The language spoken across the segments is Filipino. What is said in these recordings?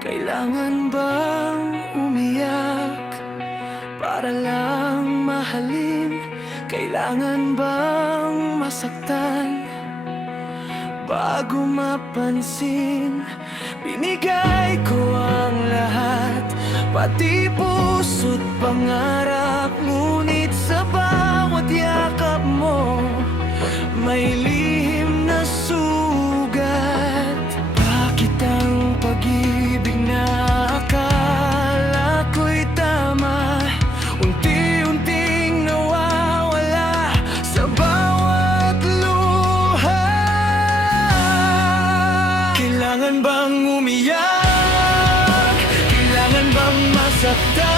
Kailangan bang umiyak para lang mahalin? Kailangan bang masaktan bago mapansin? Binigay ko ang lahat, pati puso't pangarap. Ngunit sa bawat yakap mo, may lihim na sugat. Bakit ang pag-ibig na akala ko'y tama, unti-unting nawawala sa bawat luha? Kailangan bang umiyak? Kailangan bang masaktan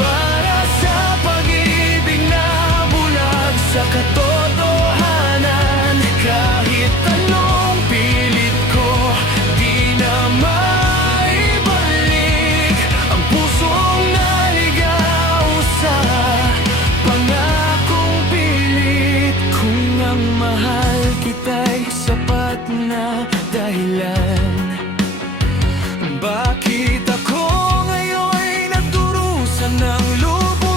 para sa pag-ibig na bulag sa katotohanan? Kahit anong pilit ko, di na maibalik ang pusong naligaw sa pangakong pilit. Kung ang mahal kita'y sapat na dahilan, bakit ako ngayon'y nagdurusa ng lubusan?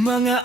Mga